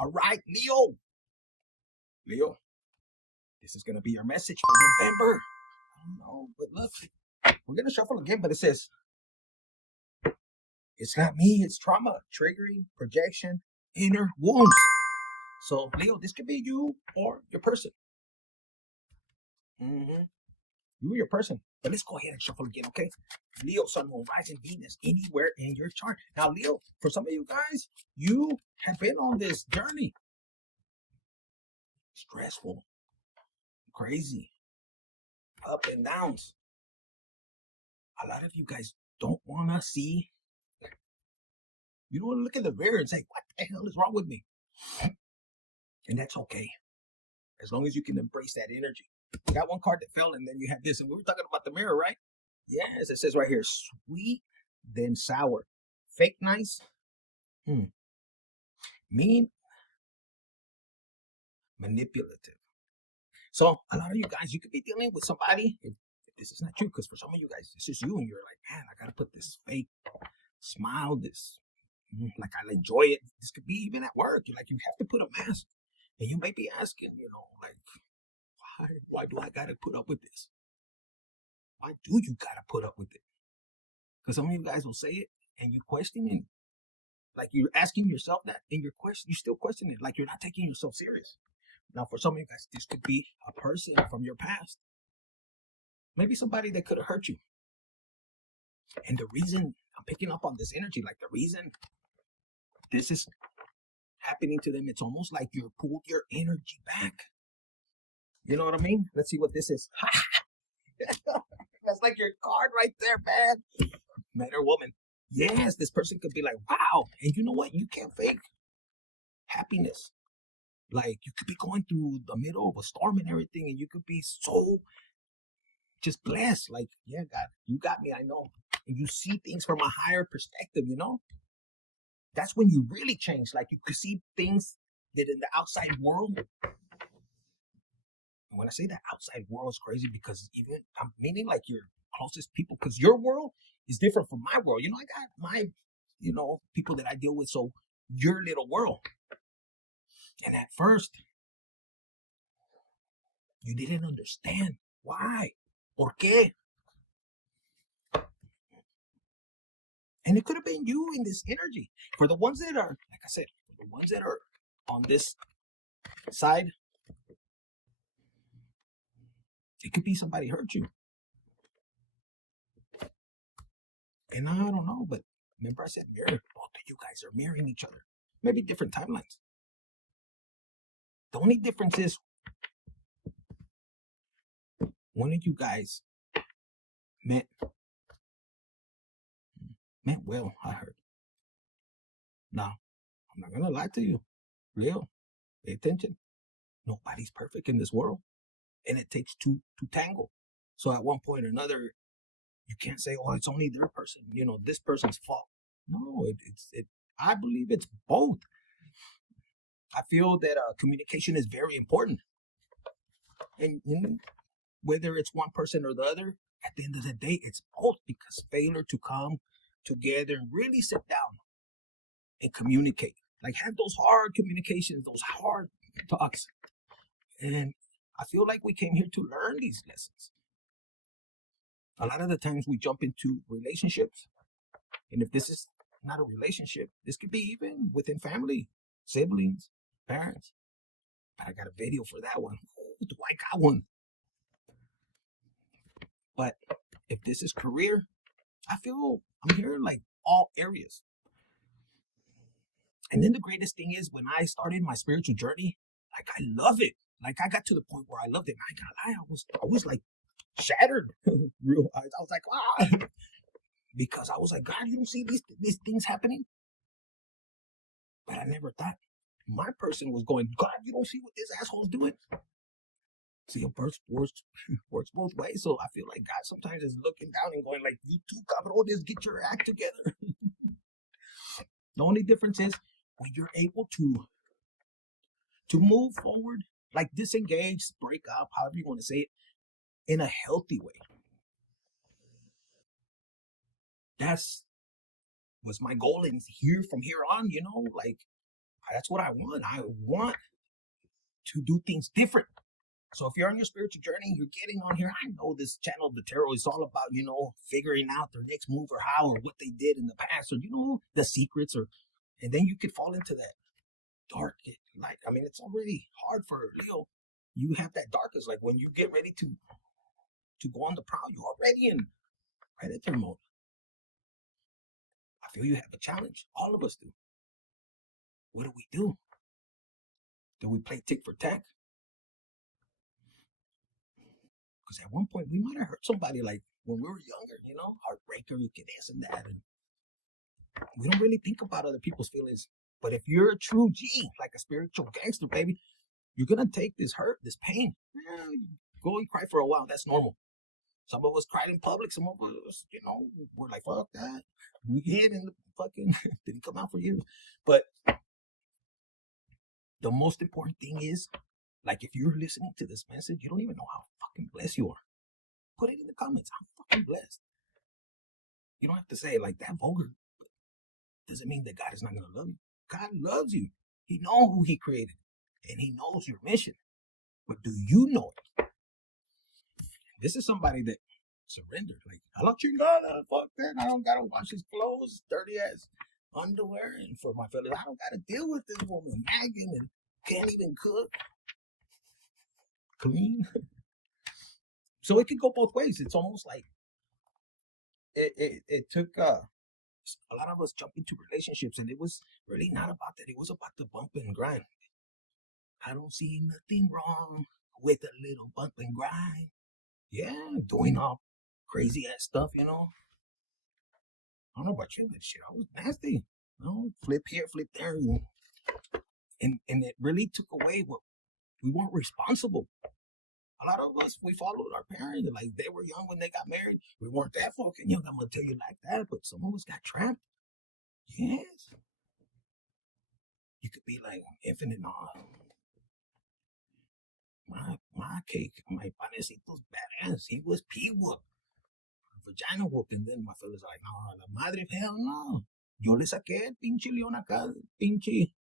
All right, Leo. Leo, this is going to be your message for November. I don't know, but look, we're going to shuffle again, but it says, it's not me, it's trauma, triggering, projection, inner wounds. So, Leo, this could be you or your person. You or your person. But let's go ahead and shuffle again, okay? Leo, Sun, Moon, Rising, Venus, anywhere in your chart. Now, Leo, for some of you guys, you have been on this journey. Stressful, crazy, up and downs. A lot of you guys don't want to see. You don't want to look in the mirror and say, what the hell is wrong with me? And that's okay. As long as you can embrace that energy. You got one card that fell, and then you have this. And we were talking about the mirror, right? Yes, it says right here, sweet, then sour. Fake nice. Mean. Manipulative. So a lot of you guys, you could be dealing with somebody. If this is not you, because for some of you guys, this is you, and you're like, man, I got to put this fake smile, this, like I'll enjoy it. This could be even at work. You're like, you have to put a mask. And you may be asking, like, why do I got to put up with this? Why do you got to put up with it? Because some of you guys will say it and you're questioning. Like you're asking yourself that and you're still questioning it. Like you're not taking yourself serious. Now, for some of you guys, this could be a person from your past. Maybe somebody that could have hurt you. And the reason I'm picking up on this energy, like the reason this is happening to them, it's almost like you pulled your energy back. You know what I mean? Let's see what this is. That's like your card right there, man. Man or woman. Yes, this person could be like, wow. And you know what? You can't fake happiness. Like you could be going through the middle of a storm and everything, and you could be so just blessed. Like, yeah, God, you got me, I know. And you see things from a higher perspective, That's when you really change. Like you could see things that in the outside world. When I say that outside world is crazy, because even I'm meaning like your closest people, because your world is different from my world. I got my, people that I deal with. So your little world. And at first, you didn't understand why. ¿Por qué? And it could have been you in this energy. For the ones that are, like I said, for the ones that are on this side, it could be somebody hurt you. And I don't know, but remember I said mirror. Both of you guys are mirroring each other. Maybe different timelines. The only difference is one of you guys meant well, I heard. Now, I'm not going to lie to you. Real. Pay attention. Nobody's perfect in this world. And it takes two to tangle. So at one point or another, you can't say, oh, it's only their person, this person's fault. No, I believe it's both. I feel that communication is very important. And whether it's one person or the other, at the end of the day, it's both, because failure to come together and really sit down and communicate, like have those hard communications, those hard talks. And I feel like we came here to learn these lessons. A lot of the times we jump into relationships, and if this is not a relationship, this could be even within family, siblings, parents. But I got a video for that one. Oh, do I got one? But if this is career, I feel I'm hearing like all areas. And then the greatest thing is when I started my spiritual journey, like I love it. Like I got to the point where I loved it. And I gotta lie, I was like shattered. Real. I was like, ah, because I was like, God, you don't see these things happening. But I never thought my person was going, God, you don't see what this asshole's doing. See, it works both ways. So I feel like God sometimes is looking down and going like, you two cabrones, get your act together. The only difference is when you're able to move forward, like disengage, break up, however you want to say it, in a healthy way. That's was my goal. And from here on, like That's what I want. I want to do things different. So if you're on your spiritual journey, you're getting on here. I know this channel of the tarot is all about, figuring out their next move or how or what they did in the past or, the secrets and then you could fall into that dark light. I mean, it's already hard for Leo. You have that darkness. Like when you get ready to go on the prowl, you're already in predator mode. I feel you have a challenge. All of us do. What do we do? Do we play tick for tack? Because at one point we might have hurt somebody, like when we were younger, heartbreaker, you could this and that. And we don't really think about other people's feelings. But if you're a true G, like a spiritual gangster, baby, you're going to take this hurt, this pain. Go and cry for a while. That's normal. Some of us cried in public. Some of us, we're like, fuck that. We hid in the fucking, didn't come out for years. But the most important thing is, like, if you're listening to this message, you don't even know how fucking blessed you are. Put it in the comments. I'm fucking blessed. You don't have to say it like that vulgar. Doesn't mean that God is not going to love you. God loves you. He knows who he created. And he knows your mission. But do you know it? This is somebody that surrendered. Like, I love chingada. Fuck that. I don't got to wash his clothes, dirty ass underwear. And for my fellas, I don't got to deal with this woman nagging and can't even cook. Clean. So it could go both ways. It's almost like it took a lot of us jump into relationships, and it was really not about that. It was about the bump and grind. I don't see nothing wrong with a little bump and grind. Yeah, doing all crazy ass stuff, I don't know about you, but shit, I was nasty. Flip here, flip there, and it really took away what we weren't responsible. A lot of us, we followed our parents. Like, they were young when they got married. We weren't that fucking young, I'm gonna tell you like that, but some of us got trapped. Yes. You could be like infinite knowledge. My cake, my panecito's badass. He was pee-whoop, vagina whoop, and then my fella's like, no, la madre, hell no. Yo le saqué el pinche león acá, pinche.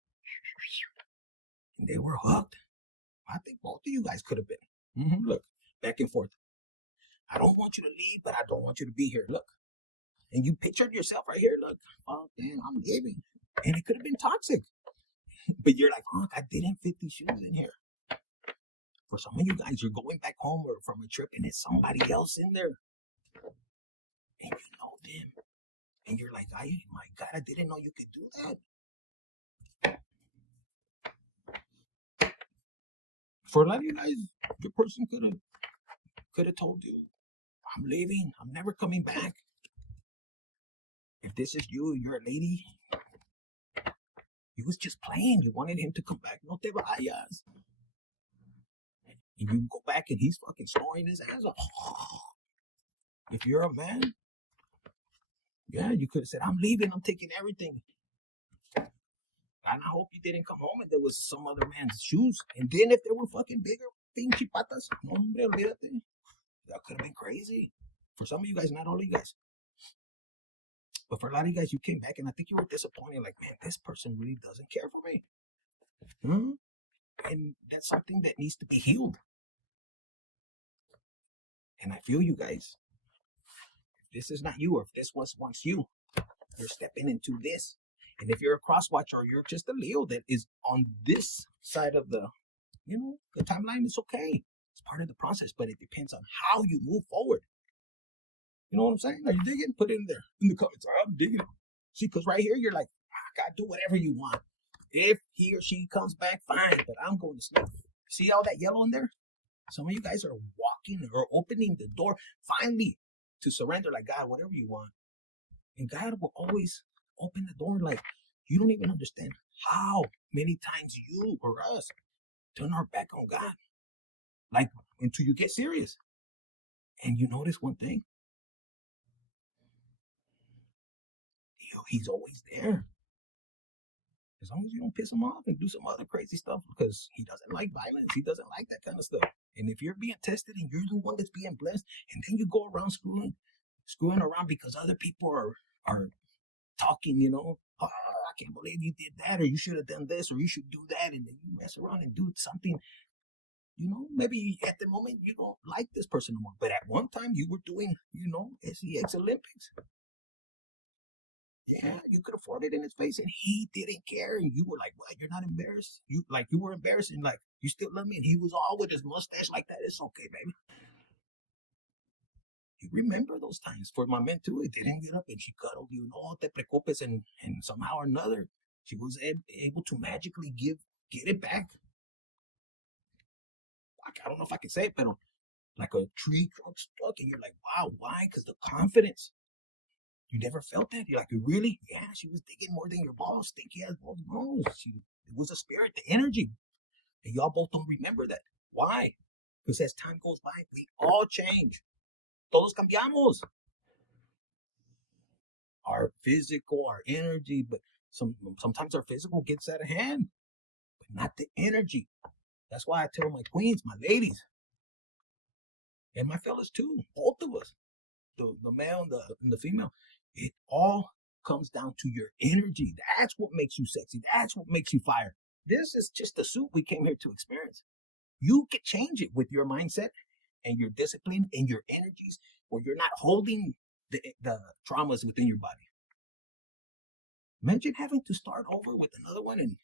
And they were hooked. I think both of you guys could have been. Look, back and forth. I don't want you to leave, but I don't want you to be here. Look. And you pictured yourself right here. Look, oh, damn, I'm leaving. And it could have been toxic. But you're like, fuck, I didn't fit these shoes in here. For some of you guys, you're going back home or from a trip and it's somebody else in there. And you know them. And you're like, my God, I didn't know you could do that. For a lot of you guys, your person could have told you, I'm leaving. I'm never coming back. If this is you, you're a lady. He was just playing. You wanted him to come back. No te vayas. And you go back and he's fucking snoring his ass off. If you're a man, yeah, you could have said, I'm leaving. I'm taking everything. And I hope you didn't come home and there was some other man's shoes. And then if they were fucking bigger, pinche patas, no, hombre, olvídate. That could have been crazy. For some of you guys, not all of you guys. But for a lot of you guys, you came back and I think you were disappointed. Like, man, this person really doesn't care for me. And that's something that needs to be healed. And I feel you guys. If this is not you, or if this was once you, you're stepping into this. And if you're a cross watcher or you're just a Leo that is on this side of the timeline, it's okay. It's part of the process, but it depends on how you move forward. You know what I'm saying? Are you digging? Put it in there in the comments. I'm digging it. See, because right here, you're like, God, do whatever you want. If he or she comes back, fine, but I'm going to sleep. See all that yellow in there? Some of you guys are walking or opening the door finally to surrender, like, God, whatever you want. And God will always open the door. Like, you don't even understand how many times you or us turn our back on God. Like, until you get serious. And you notice one thing. He's always there. As long as you don't piss him off and do some other crazy stuff, because he doesn't like violence. He doesn't like that kind of stuff. And if you're being tested and you're the one that's being blessed, and then you go around screwing around because other people are talking, I can't believe you did that, or you should have done this, or you should do that, and then you mess around and do something. Maybe at the moment you don't like this person no more, but at one time you were doing, SEX Olympics. Yeah, you could afford it in his face, and he didn't care. And you were like, "What? You're not embarrassed? You were embarrassed, and like you still love me." And he was all with his mustache like that. It's okay, baby. You remember those times for my men too. It didn't get up, and she cuddled you. No, te preocupes, and somehow or another, she was able to magically get it back. I don't know if I can say it, but like a tree trunk stuck, and you're like, wow, why? Because the confidence. You never felt that? You're like, really? Yeah, she was thinking more than your boss think he has both balls. It was a spirit, the energy. And y'all both don't remember that. Why? Because as time goes by, we all change. Todos cambiamos. Our physical, our energy, but sometimes our physical gets out of hand, but not the energy. That's why I tell my queens, my ladies, and my fellas too, both of us, the male and the female, it all comes down to your energy. That's what makes you sexy. That's what makes you fire. This is just a suit we came here to experience. You can change it with your mindset and your discipline and your energies, where you're not holding the traumas within your body. Imagine having to start over with another one, and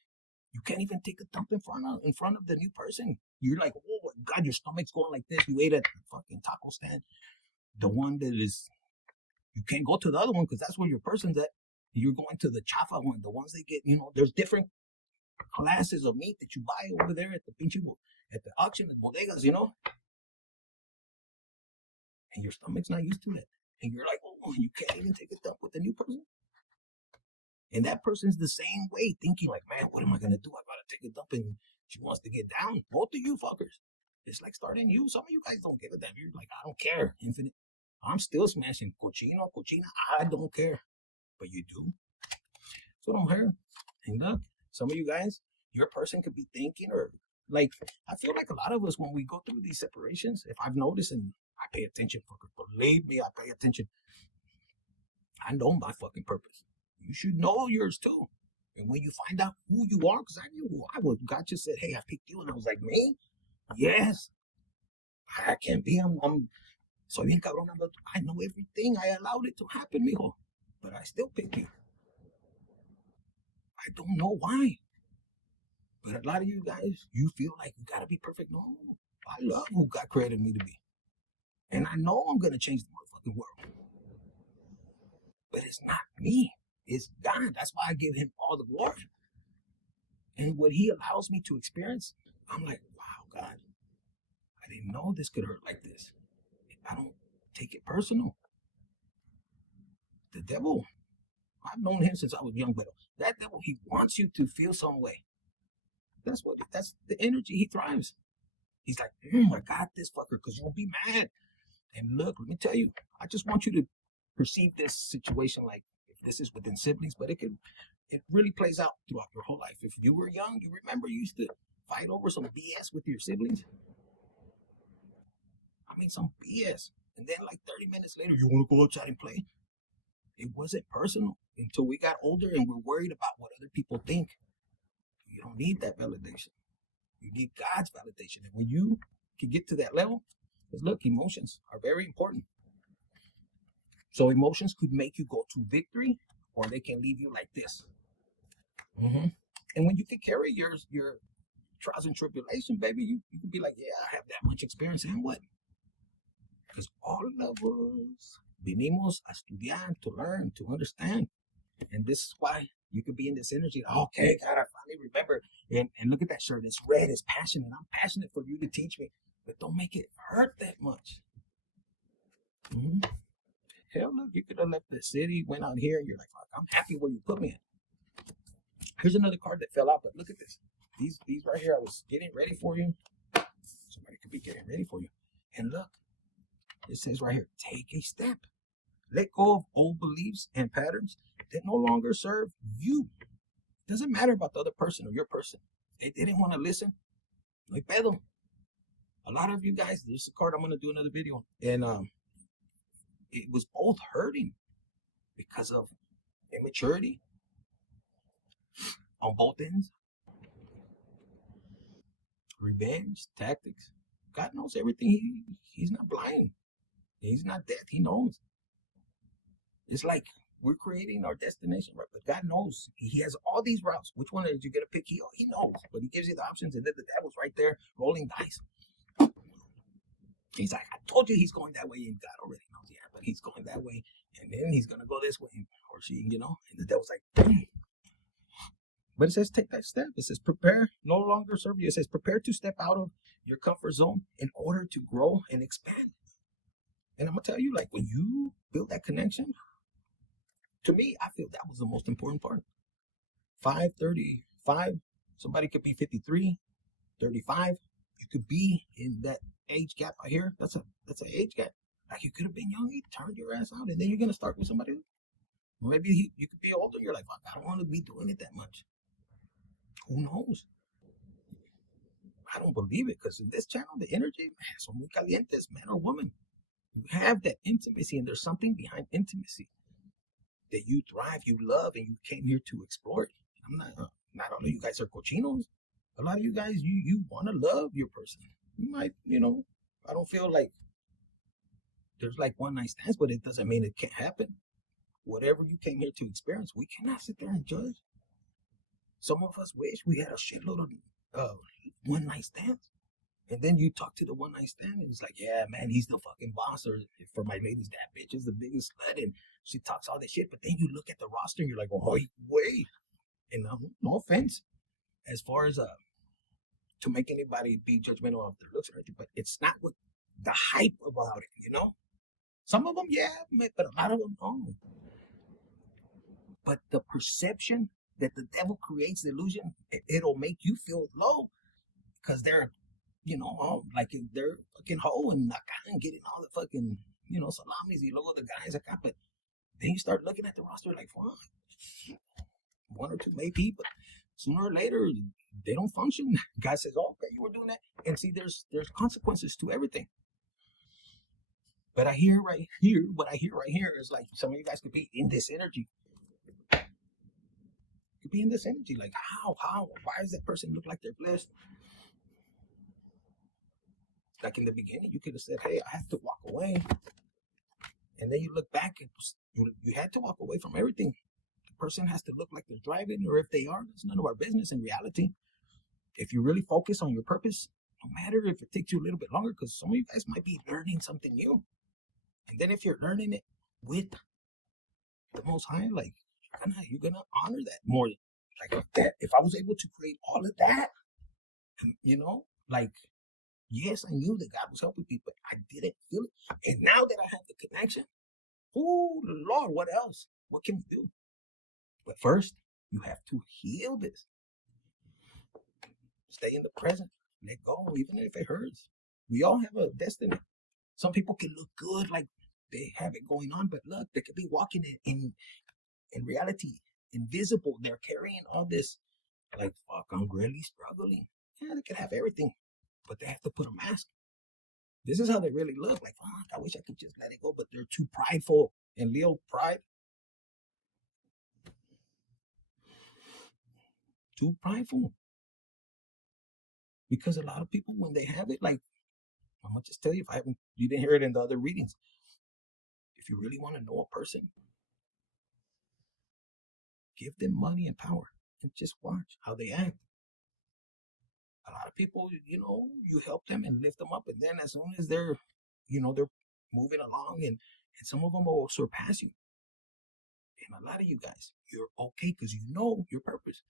you can't even take a dump in front of the new person. You're like, oh my God, your stomach's going like this. You ate at the fucking taco stand. The one that is, you can't go to the other one because that's where your person's at. You're going to the chafa one, the ones they get, there's different classes of meat that you buy over there at the auction, at bodegas, and your stomach's not used to it. And you're like, oh, you can't even take a dump with the new person. And that person's the same way, thinking like, man, what am I going to do? I got to take a dump, and she wants to get down. Both of you fuckers. It's like starting you. Some of you guys don't give a damn. You're like, I don't care. Infinite. I'm still smashing cochina. I don't care. But you do. So don't care. And look, some of you guys, your person could be thinking, or like, I feel like a lot of us, when we go through these separations, if I've noticed, and I pay attention, fucker, believe me, I pay attention. I know my fucking purpose. You should know yours too. And when you find out who you are, because I knew who I was, God just said, hey, I picked you. And I was like, me? Yes. I can be. Soy bien cabrón. I know everything. I allowed it to happen, mijo. But I still pick you. I don't know why. But a lot of you guys, you feel like you gotta be perfect. No, I love who God created me to be. And I know I'm gonna change the motherfucking world. But it's not me. It's God. That's why I give him all the glory. And what he allows me to experience, I'm like, wow, God, I didn't know this could hurt like this. I don't take it personal. The devil, I've known him since I was young, but that devil, he wants you to feel some way. That's the energy he thrives. He's like, I got this fucker, because you'll be mad. And look, let me tell you, I just want you to perceive this situation like, if this is within siblings, but it really plays out throughout your whole life. If you were young, you remember you used to fight over some BS with your siblings. I mean, some BS. And then like 30 minutes later, you want to go outside and play? It wasn't personal until we got older and we're worried about what other people think. You don't need that validation. You need God's validation. And when you can get to that level, because look, emotions are very important. So emotions could make you go to victory, or they can leave you like this. And when you can carry your trials and tribulation, baby, you can be like, yeah, I have that much experience, and what? Because all of us venimos a estudiar, to learn, to understand. And this is why you could be in this energy. Okay, God, I finally remember. And look at that shirt. It's red. It's passionate. I'm passionate for you to teach me. But don't make it hurt that much. Hell, look, you could have left the city, went out here, and you're like, fuck, I'm happy where you put me in. Here's another card that fell out, but look at this. These right here, I was getting ready for you. Somebody could be getting ready for you. And look, it says right here, take a step. Let go of old beliefs and patterns that no longer serve you. It doesn't matter about the other person or your person. They didn't want to listen. No pedo. A lot of you guys, there's a card I'm going to do another video. And it was both hurting because of immaturity. on both ends. Revenge tactics. God knows everything. He's not blind. He's not deaf. He knows. It's like we're creating our destination, right? But God knows. He has all these routes. Which one are you gonna pick? He knows, but He gives you the options, and then the devil's right there rolling dice. He's like, I told you he's going that way, and God already knows. Yeah, but he's going that way, and then he's gonna go this way, or she, And the devil's like, dang. But it says take that step. It says prepare, no longer serve you. It says prepare to step out of your comfort zone in order to grow and expand. And I'm gonna tell you, like, when you build that connection, to me, I feel that was the most important part. 5:35, somebody could be 53, 35. You could be in that age gap out here. That's an age gap. Like, you could have been young, you turned your ass out, and then you're gonna start with somebody. Maybe you could be older. You're like, I don't want to be doing it that much. Who knows? I don't believe it, because in this channel, the energy, man, son muy calientes, man or woman. You have that intimacy, and there's something behind intimacy that you thrive, you love, and you came here to explore it. I'm not all of you guys are cochinos. A lot of you guys, you want to love your person. You might, I don't feel like there's like one night stands, but it doesn't mean it can't happen. Whatever you came here to experience, we cannot sit there and judge. Some of us wish we had a shitload of one night stands. And then you talk to the one night stand, and it's like, yeah, man, he's the fucking boss. Or for my ladies, that bitch is the biggest slut, and she talks all this shit. But then you look at the roster, and you're like, oh, wait. And no offense, as far as to make anybody be judgmental of their looks or anything, but it's not what the hype about it, Some of them, yeah, but a lot of them, no. But the perception that the devil creates the illusion, it'll make you feel low because they're, like they're fucking hoe and getting all the fucking, salamis, y luego the guys acá. But then you start looking at the roster like, fuck, one or two maybe, but sooner or later they don't function. God says, oh, okay, you were doing that. And see, there's consequences to everything. But what I hear right here is like some of you guys could be in this energy. Could be in this energy. Like, why does that person look like they're blessed? Like in the beginning, you could have said, hey, I have to walk away. And then you look back and you had to walk away from everything. The person has to look like they're driving, or if they are, it's none of our business in reality. If you really focus on your purpose, no matter if it takes you a little bit longer, because some of you guys might be learning something new. And then if you're learning it with the Most High, like, you're gonna honor that more. Like that, if I was able to create all of that, like, yes, I knew that God was helping me, but I didn't feel it. And now that I have the connection, oh Lord, what else? What can we do? But first, you have to heal this. Stay in the present. Let go, even if it hurts. We all have a destiny. Some people can look good, like they have it going on, but look, they could be walking in reality, invisible. They're carrying all this, like, fuck, I'm really struggling. Yeah, they could have everything, but they have to put a mask. This is how they really look. Like, fuck, I wish I could just let it go, but they're too prideful. And Leo, pride. Too prideful. Because a lot of people, when they have it, like, I'm gonna just tell you, you didn't hear it in the other readings. If you really want to know a person, give them money and power and just watch how they act. A lot of people, you help them and lift them up, and then as soon as they're moving along, and some of them will surpass you. And a lot of you guys, you're okay because you know your purpose.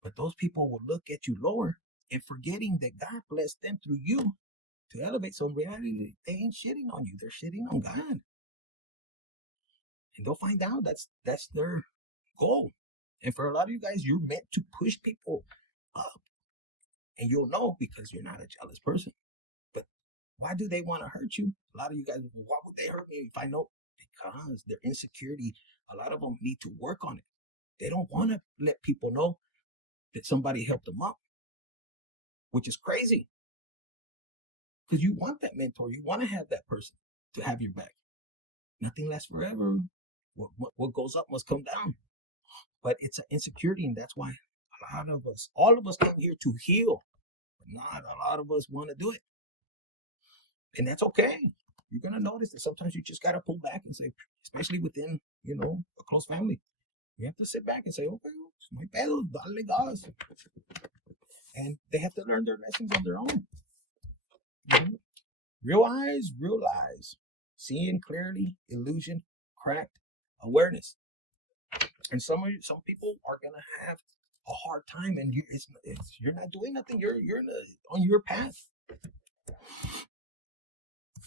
But those people will look at you lower and forgetting that God blessed them through you to elevate. So in reality, they ain't shitting on you. They're shitting on God. And they'll find out that's their goal. And for a lot of you guys, you're meant to push people up. And you'll know because you're not a jealous person. But why do they want to hurt you? A lot of you guys, why would they hurt me if I know? Because their insecurity, a lot of them need to work on it. They don't want to let people know that somebody helped them up, which is crazy. Because you want that mentor. You want to have that person to have your back. Nothing lasts forever. What goes up must come down. But it's an insecurity, and that's why a lot of us, all of us came here to heal, but not a lot of us want to do it. And that's okay. You're going to notice that sometimes you just got to pull back and say, especially within, a close family, you have to sit back and say, okay, my pedo, dale gas. And they have to learn their lessons on their own. Mm-hmm. Real eyes, real lies. Seeing clearly, illusion, cracked, awareness. And some people are gonna have a hard time, and you're not doing nothing. You're on your path,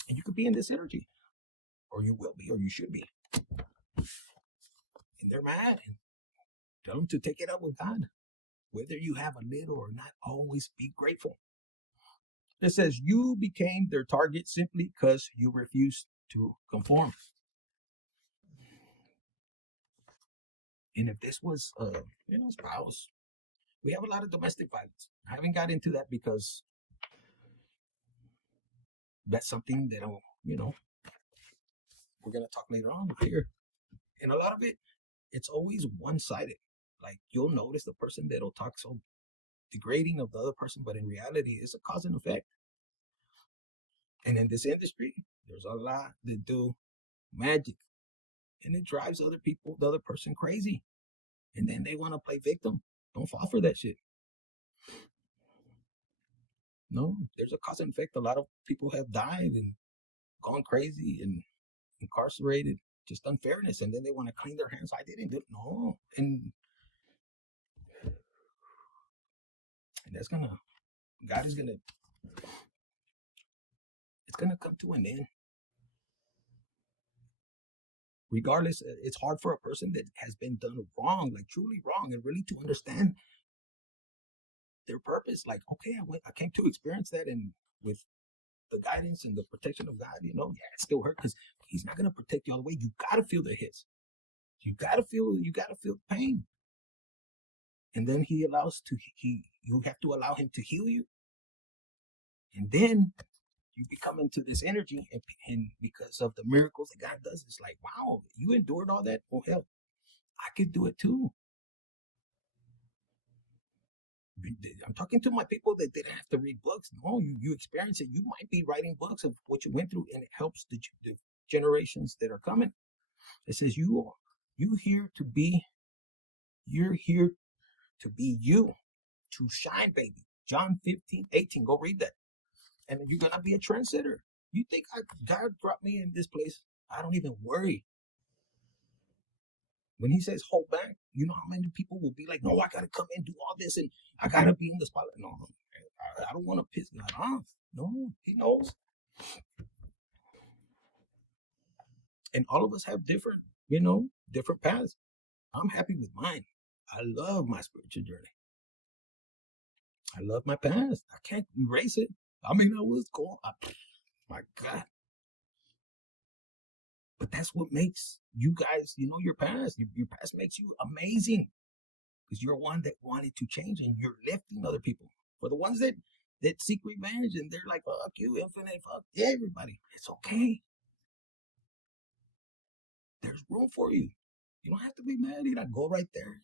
and you could be in this energy, or you will be, or you should be. And they're mad, and tell them to take it up with God. Whether you have a little or not, always be grateful. It says you became their target simply because you refused to conform. And if this was, spouse, we have a lot of domestic violence. I haven't got into that because that's something that, we're going to talk later on here. And a lot of it, it's always one-sided. Like, you'll notice the person that'll talk so degrading of the other person, but in reality, it's a cause and effect. And in this industry, there's a lot that do magic. And it drives other people, the other person crazy. And then they want to play victim. Don't fall for that shit. No, there's a cause and effect. A lot of people have died and gone crazy and incarcerated. Just unfairness. And then they want to clean their hands. I didn't do it. No. And that's God is it's gonna come to an end. Regardless, it's hard for a person that has been done wrong, like truly wrong, and really to understand their purpose. Like, okay, I came to experience that, and with the guidance and the protection of God, it still hurt because He's not gonna protect you all the way. You gotta feel the hits. You gotta feel the pain. And then you have to allow Him to heal you. And then you become into this energy, and because of the miracles that God does, it's like, wow, you endured all that. Oh, hell, I could do it too. I'm talking to my people that didn't have to read books. No, you experience it. You might be writing books of what you went through, and it helps the generations that are coming. It says you're here to be you, to shine, baby. John 15:18. Go read that. And you're going to be a trendsetter. You think God brought me in this place? I don't even worry. When He says hold back, you know how many people will be like, no, I got to come and do all this, and I got to be in the spotlight. No, I don't want to piss God off. No, He knows. And all of us have different paths. I'm happy with mine. I love my spiritual journey. I love my past. I can't erase it. I mean, I was going, my God. But that's what makes you guys, your past. Your past makes you amazing. Because you're one that wanted to change, and you're lifting other people. For the ones that seek revenge and they're like, fuck you, infinite, fuck everybody. It's okay. There's room for you. You don't have to be mad. You go right there.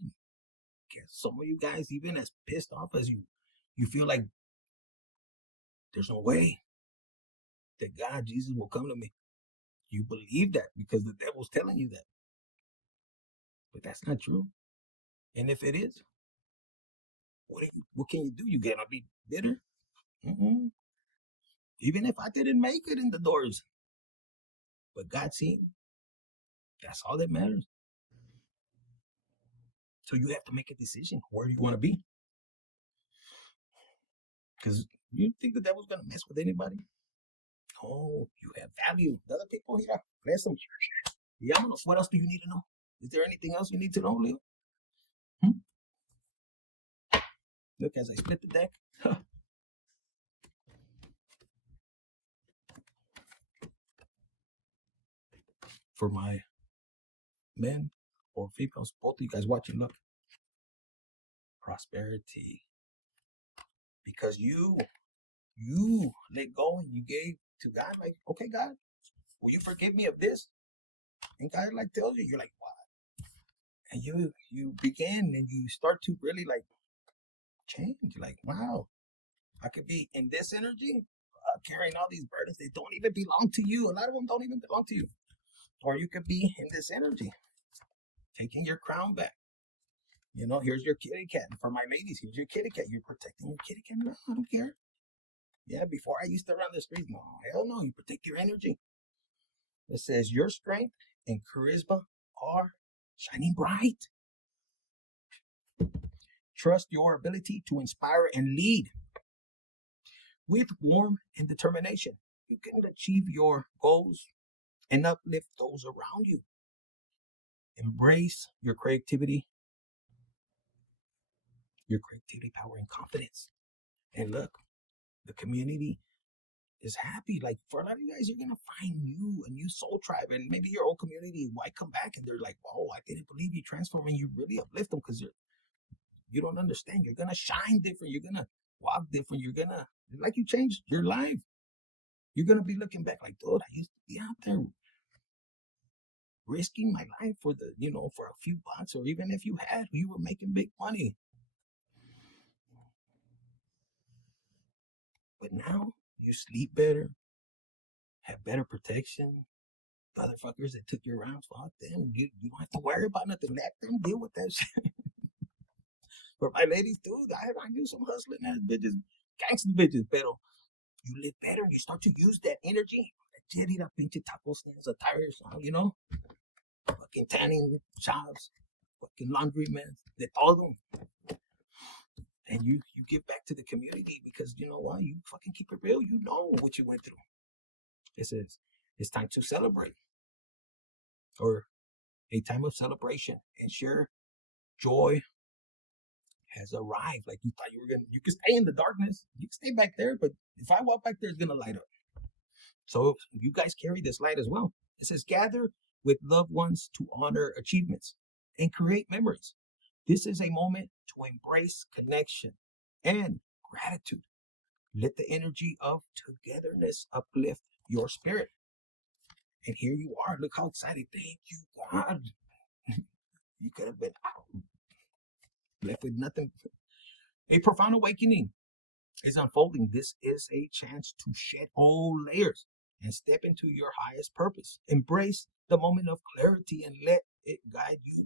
Some of you guys, even as pissed off as you feel like there's no way that God, Jesus will come to me. You believe that because the devil's telling you that. But that's not true. And if it is, what can you do? You gonna be bitter? Mm-mm. Even if I didn't make it in the doors, but God seen, that's all that matters. So you have to make a decision. Where do you want to be? Because you think the devil's gonna mess with anybody? Oh, you have value. The other people here, bless them. Yeah, what else do you need to know? Is there anything else you need to know, Leo? Look, as I split the deck. For my men or females, both of you guys watching, look. Prosperity. Because you let go and you gave to God, like, okay, God, will you forgive me of this? And God like tells you, you're like, what? And you begin and you start to really like change. Like, wow, I could be in this energy, carrying all these burdens. They don't even belong to you. A lot of them don't even belong to you. Or you could be in this energy, taking your crown back. You know, here's your kitty cat. For my ladies, here's your kitty cat. You're protecting your kitty cat. No, I don't care. Yeah, before I used to run the streets. No, hell no. You protect your energy. It says your strength and charisma are shining bright. Trust your ability to inspire and lead with warmth and determination. You can achieve your goals and uplift those around you. Embrace your creativity, power, and confidence. And look, the community is happy. Like, for a lot of you guys, you're gonna find a new soul tribe, and maybe your old community might come back and they're like, "Oh, I didn't believe you transform," and you really uplift them because you don't understand. You're gonna shine different. You're gonna walk different. You're gonna, like, you changed your life. You're gonna be looking back like, dude, I used to be out there risking my life for for a few bucks, or even if you were making big money. But now you sleep better, have better protection. The other fuckers that took your rounds, fuck them. You don't have to worry about nothing. Let them deal with that shit. For my ladies, dude, I knew some hustling ass bitches, gangster bitches, but you live better. You start to use that energy. Jerry, pinche taco stands, a tires, fucking tanning shops, fucking laundrymen, de todo. And you give back to the community because you know why? You fucking keep it real. You know what you went through. It says it's time to celebrate, or a time of celebration and share joy has arrived. Like, you thought you could stay in the darkness. You can stay back there, but if I walk back there, it's going to light up. So you guys carry this light as well. It says gather with loved ones to honor achievements and create memories. This is a moment to embrace connection and gratitude. Let the energy of togetherness uplift your spirit. And here you are. Look how excited. Thank you, God. You could have been left with nothing. A profound awakening is unfolding. This is a chance to shed all layers and step into your highest purpose. Embrace the moment of clarity and let it guide you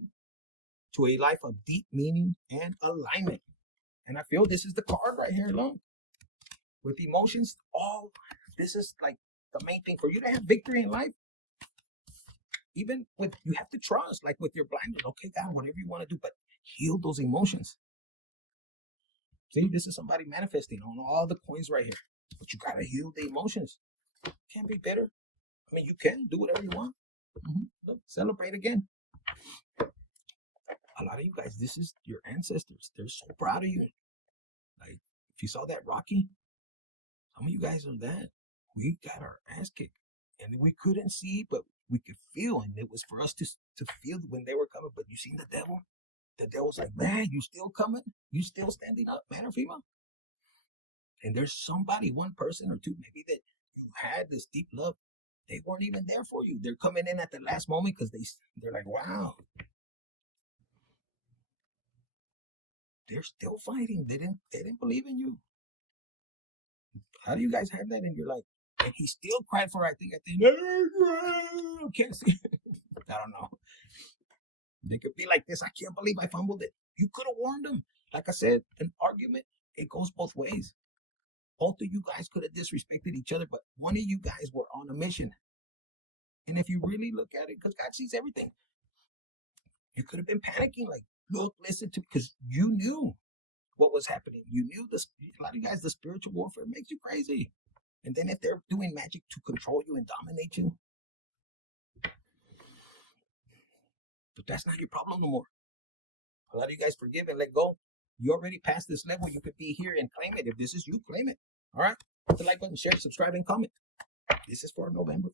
to a life of deep meaning and alignment. And I feel this is the card right here alone. With emotions, this is like the main thing for you to have victory in life. Even with, you have to trust, like with your blindness. Okay, God, whatever you want to do, but heal those emotions. See, this is somebody manifesting on all the coins right here. But you got to heal the emotions. Can't be bitter. I mean, you can do whatever you want. Look, celebrate again. A lot of you guys, this is your ancestors. They're so proud of you. Like, if you saw that Rocky, some of you guys are that. We got our ass kicked. And we couldn't see, but we could feel. And it was for us to feel when they were coming. But you seen the devil? The devil's like, man, you still coming? You still standing up, man or female? And there's somebody, one person or two, maybe, that you had this deep love. They weren't even there for you. They're coming in at the last moment because they're like, wow. They're still fighting. They didn't believe in you. How do you guys have that? And you're like, and he still cried for, I think, I can't see. I don't know. They could be like this. I can't believe I fumbled it. You could have warned them. Like I said, an argument, it goes both ways. Both of you guys could have disrespected each other, but one of you guys were on a mission. And if you really look at it, because God sees everything, you could have been panicking, like, look, listen to, because you knew what was happening. You knew a lot of you guys, the spiritual warfare makes you crazy. And then if they're doing magic to control you and dominate you, but that's not your problem no more. A lot of you guys forgive and let go. You already passed this level. You could be here and claim it. If this is you, claim it. All right? Hit the like button, share, subscribe, and comment. This is for November.